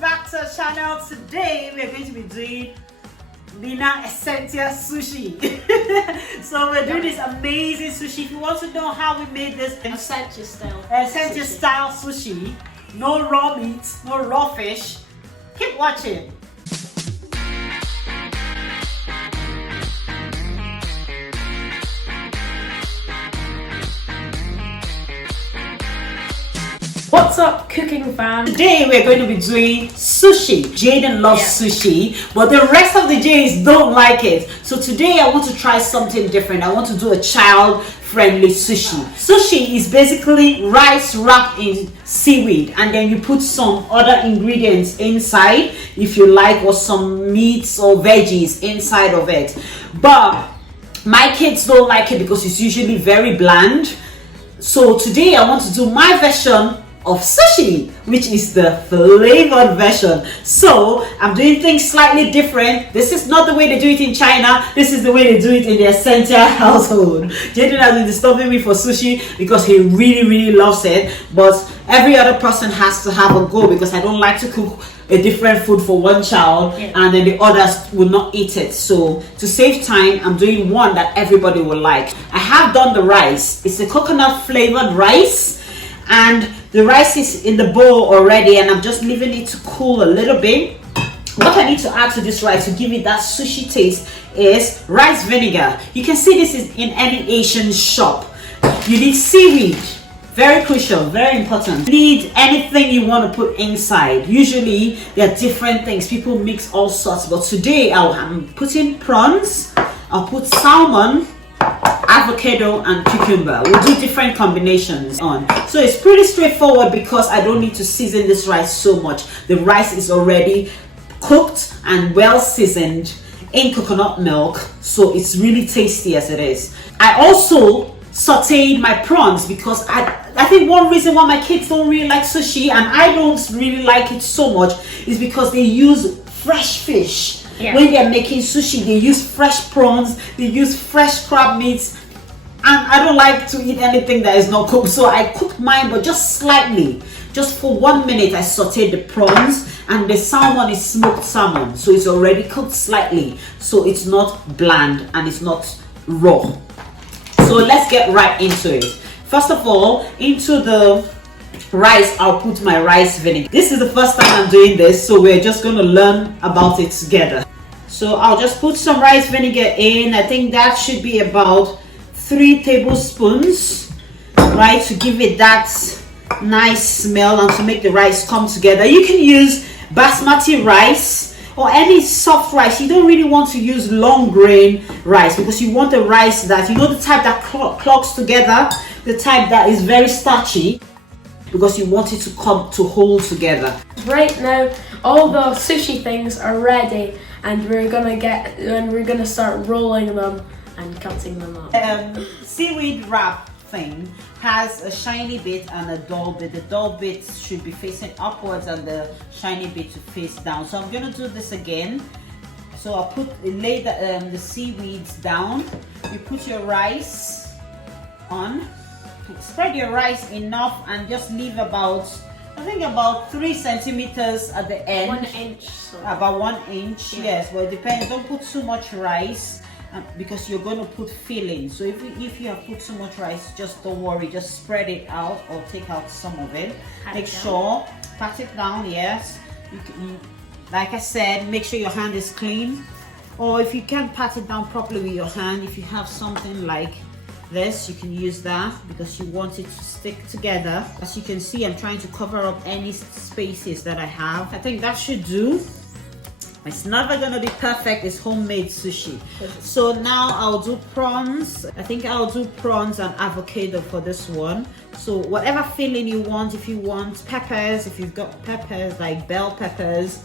back to our channel. Today we are going to be doing Nina Essential Sushi. So we're doing this amazing sushi. If you want to know how we made this Essential style sushi, no raw meat, no raw fish, keep watching. What's up, cooking fam? Today we're going to be doing sushi. Jaden loves sushi, but the rest of the Jays don't like it. So today I want to try something different. I want to do a child-friendly sushi. Sushi is basically rice wrapped in seaweed, and then you put some other ingredients inside if you like, or some meats or veggies inside of it. But my kids don't like it because it's usually very bland. So today I want to do my version of sushi, which is the flavored version. So I'm doing things slightly different. This is not the way they do it in China. This is the way they do it in the Essential household. Jaden has been disturbing me for sushi because he really loves it, but every other person has to have a go because I don't like to cook a different food for one child and then the others will not eat it. So to save time, I'm doing one that everybody will like. I have done the rice. It's a coconut flavored rice, and the rice is in the bowl already, and I'm just leaving it to cool a little bit. What I need to add to this rice to give it that sushi taste is rice vinegar. You can see this is in any Asian shop. You need seaweed, very crucial, very important. You need anything you want to put inside. Usually there are different things, people mix all sorts, but today I'm putting prawns, I'll put salmon, avocado and cucumber. We'll do different combinations on. So it's pretty straightforward because I don't need to season this rice so much. The rice is already cooked and well seasoned in coconut milk, so it's really tasty as it is. I also sauteed my prawns because I think one reason why my kids don't really like sushi and I don't really like it so much is because they use fresh fish. When they're making sushi, they use fresh prawns, they use fresh crab meats, and I don't like to eat anything that is not cooked. So I cooked mine, but just slightly, just for 1 minute. I sauteed the prawns, and the salmon is smoked salmon, so it's already cooked slightly, so it's not bland and it's not raw. So let's get right into it. First of all, into the rice, I'll put my rice vinegar. This is the first time I'm doing this, so we're just going to learn about it together. So I'll just put some rice vinegar in. I think that should be about 3 tablespoons, right, to give it that nice smell and to make the rice come together. You can use basmati rice or any soft rice. You don't really want to use long grain rice because you want a rice that, you know, the type that clogs together, the type that is very starchy, because you want it to come to hold together. Right now all the sushi things are ready, and we're gonna start rolling them and cutting them up. Seaweed wrap thing has a shiny bit and a dull bit. The dull bit should be facing upwards and the shiny bit to face down. So I'm gonna do this again. So I'll lay the seaweeds down. You put your rice on. Spread your rice enough and just leave about, I think about 3 centimeters at the end. 1 inch. So. About 1 inch, yes. Well, it depends. Don't put too much rice because you're going to put filling. So if you have put too much rice, just don't worry. Just spread it out or take out some of it. Make sure, pat it down, yes. Like I said, make sure your hand is clean. Or if you can't pat it down properly with your hand, if you have something like this, you can use that because you want it to stick together. As you can see, I'm trying to cover up any spaces that I have. I think that should do. It's never gonna be perfect. It's homemade sushi. So now I'll do prawns. I think I'll do prawns and avocado for this one. So whatever filling you want, if you want peppers, if you've got peppers like bell peppers,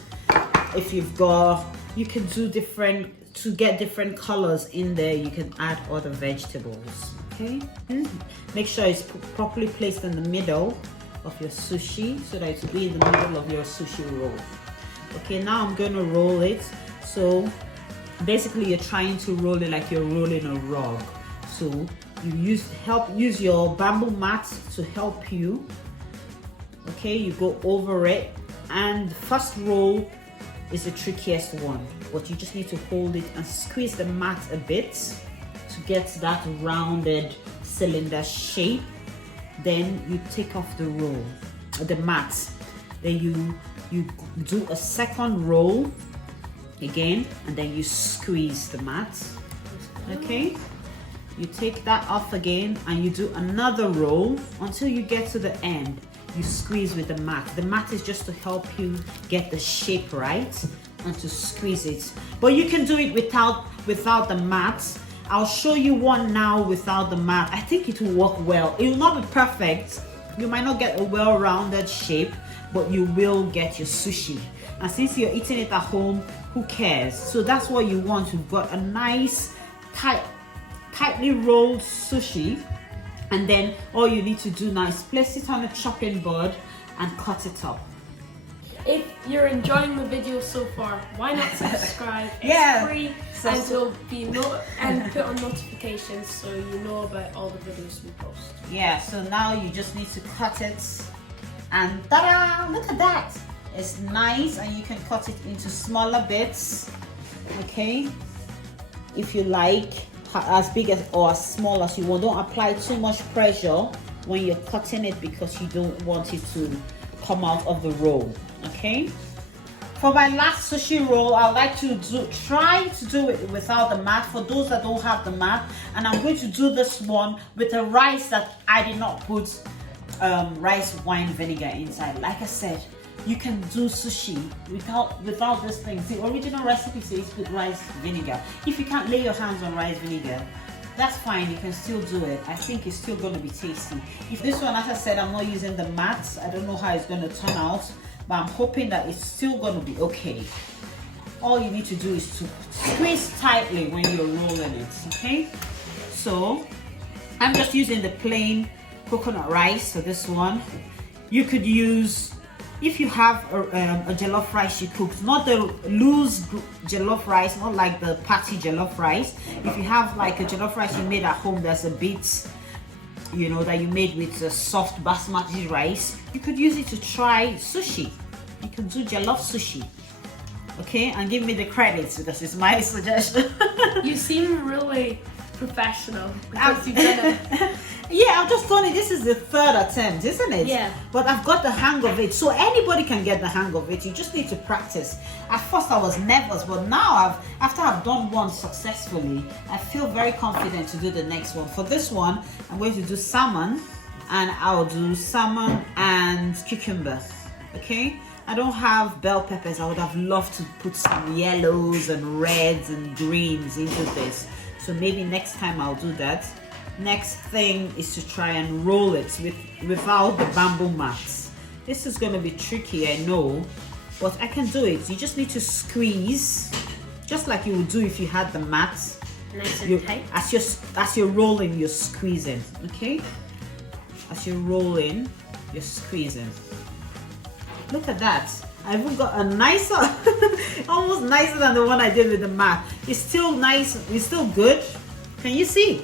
if you've got, you can do different, to get different colors in there, you can add other vegetables. Okay, make sure it's properly placed in the middle of your sushi so that it will be in the middle of your sushi roll. Okay, now I'm going to roll it. So basically you're trying to roll it like you're rolling a rug. So you use your bamboo mat to help you. Okay, you go over it And the first roll is the trickiest one, but you just need to hold it and squeeze the mat a bit to get that rounded cylinder shape. Then you take off the roll, the mat. Then you do a second roll again, and then you squeeze the mat. Okay, you take that off again and you do another roll until you get to the end. You squeeze with the mat. The mat is just to help you get the shape right and to squeeze it. But you can do it without the mat. I'll show you one now without the mat. I think it will work well. It will not be perfect. You might not get a well-rounded shape, but you will get your sushi. And since you're eating it at home, who cares? So that's what you want. You've got a nice, tightly rolled sushi. And then all you need to do now is place it on a chopping board and cut it up. If you're enjoying the video so far, why not subscribe? Yeah. It's free, and it'll be and put on notifications so you know about all the videos we post. Yeah, so now you just need to cut it, and ta-da! Look at that. It's nice, and you can cut it into smaller bits. Okay, if you like, as big as or as small as you want. Don't apply too much pressure when you're cutting it because you don't want it to come out of the roll. Okay, for my last sushi roll, I like to try to do it without the mat for those that don't have the mat, and I'm going to do this one with the rice that I did not put rice wine vinegar inside. Like I said, you can do sushi without these things. The original recipe says put rice vinegar. If you can't lay your hands on rice vinegar, that's fine, you can still do it. I think it's still going to be tasty. If this one, as I said, I'm not using the mats, I don't know how it's going to turn out, but I'm hoping that it's still going to be okay. All you need to do is to squeeze tightly when you're rolling it. Okay, so I'm just using the plain coconut rice for this one. You could use, if you have a jollof rice you cooked, not the loose jollof rice, not like the patty jollof rice. If you have like a jollof rice you made at home that's a bit, you know, that you made with a soft basmati rice, you could use it to try sushi. You can do jollof sushi. Okay, and give me the credits because it's my suggestion. You seem really professional because you've done it. Yeah, I've just done it. This is the third attempt, isn't it? Yeah. But I've got the hang of it. So anybody can get the hang of it. You just need to practice. At first I was nervous, but now after I've done one successfully, I feel very confident to do the next one. For this one, I'm going to do salmon, and I'll do salmon and cucumber. Okay? I don't have bell peppers. I would have loved to put some yellows and reds and greens into this. So maybe next time I'll do that. Next thing is to try and roll it without the bamboo mats. This is going to be tricky, I know, but I can do it. You just need to squeeze, just like you would do if you had the mats. Nice and tight. As you're rolling, you're squeezing. Okay? As you're rolling, you're squeezing. Look at that. I even got a nicer, almost nicer than the one I did with the mat. It's still nice. It's still good. Can you see?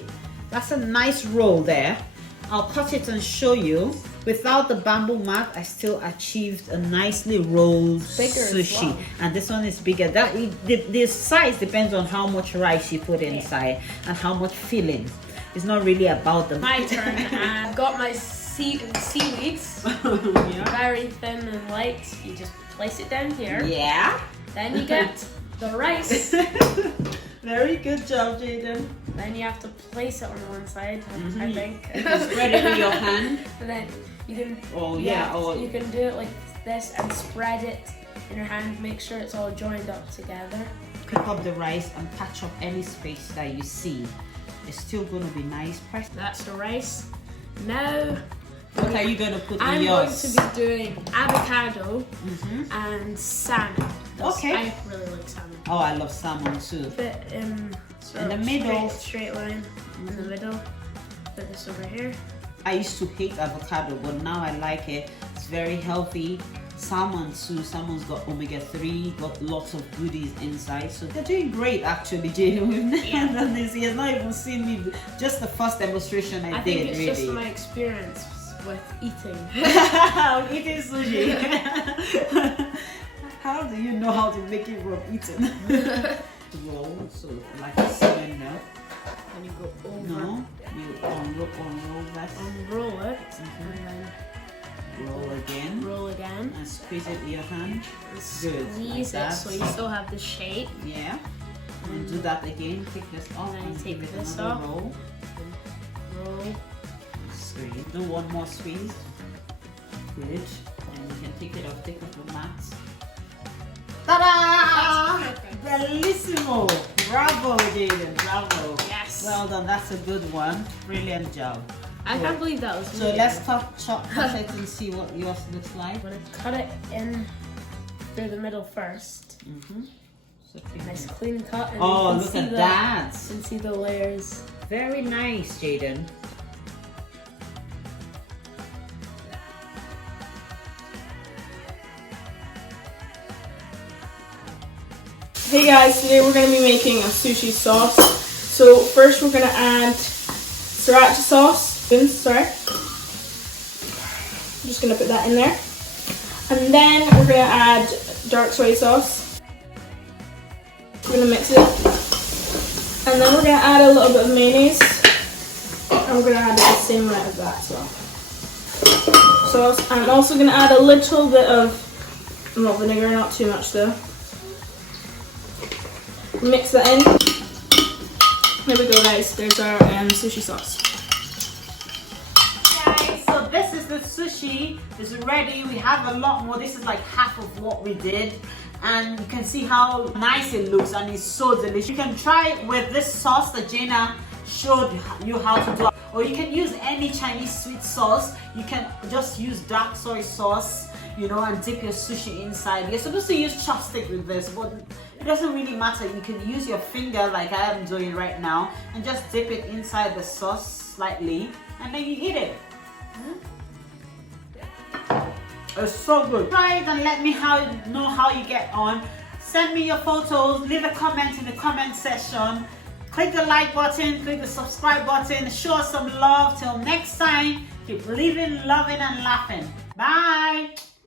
That's a nice roll there. I'll cut it and show you. Without the bamboo mat, I still achieved a nicely rolled sushi. Well. And this one is bigger. The size depends on how much rice you put inside and how much filling. It's not really about the... My turn. I've got my seaweeds. Yeah. Very thin and light. You just place it down here. Yeah. Then you get the rice. Very good job, Jaden. Then you have to place it on one side, I think. Spread it with your hand. And then you can. You can do it like this and spread it in your hand. Make sure it's all joined up together. Pick up the rice and patch up any space that you see. It's still going to be nice. Press. That's the rice. Now. What are you going to put in yours? I'm going to be doing avocado and salmon. Okay. I really like salmon. Oh, I love salmon too. Put in the middle. Straight line in the middle. Put this over here. I used to hate avocado, but now I like it. It's very healthy. Salmon too. Salmon's got omega-3, got lots of goodies inside. So they're doing great actually, Jaden. We've never done this. He has not even seen me. Just the first demonstration I did. I think it's really. just my experience with eating. Eating sushi. How do you know how to make it from eating? Roll, so like a cinnamon milk. And you go over. No, you unroll that. Unroll it. Mhm. And then Roll again. roll again. And squeeze it with your hand. Good. Squeeze Like it that. so you still have the shape. Yeah. And do that again. Take this off. And then you take give it this another off. Roll. Roll. Squeeze. Do one more squeeze. Good. And you can take it off. Take off the mat. Ta-da! That's perfect. Bellissimo! Bravo, Jaden. Bravo. Yes. Well done. That's a good one. Brilliant job. I can't believe that was So me. let's cut it and see what yours looks like. I'm gonna cut it in through the middle first. Mm-hmm. So Nice clean cut. And oh, you can look see at the, that. You can see the layers. Very nice, Jaden. Hey guys, today we're going to be making a sushi sauce. So first we're going to add sriracha sauce. Sorry. I'm just going to put that in there. And then we're going to add dark soy sauce. We're going to mix it. And then we're going to add a little bit of mayonnaise. And we're going to add the same amount of that as well. Sauce. I'm also going to add a little bit of malt vinegar, not too much though. Mix that in. There we go, guys. There's our sushi sauce. Guys, so this is the sushi. It's ready. We have a lot more. This is like half of what we did. And you can see how nice it looks and it's so delicious. You can try it with this sauce that Jana showed you how to do. Or you can use any Chinese sweet sauce. You can just use dark soy sauce, you know, and dip your sushi inside. You're supposed to use chopstick with this, but it doesn't really matter. You can use your finger like I am doing right now and just dip it inside the sauce slightly and then you eat it. It's so good. Try it and let me know how you get on. Send me your photos, leave a comment in the comment section. Click the like button, click the subscribe button, show us some love. Till next time, keep living, loving and laughing. Bye.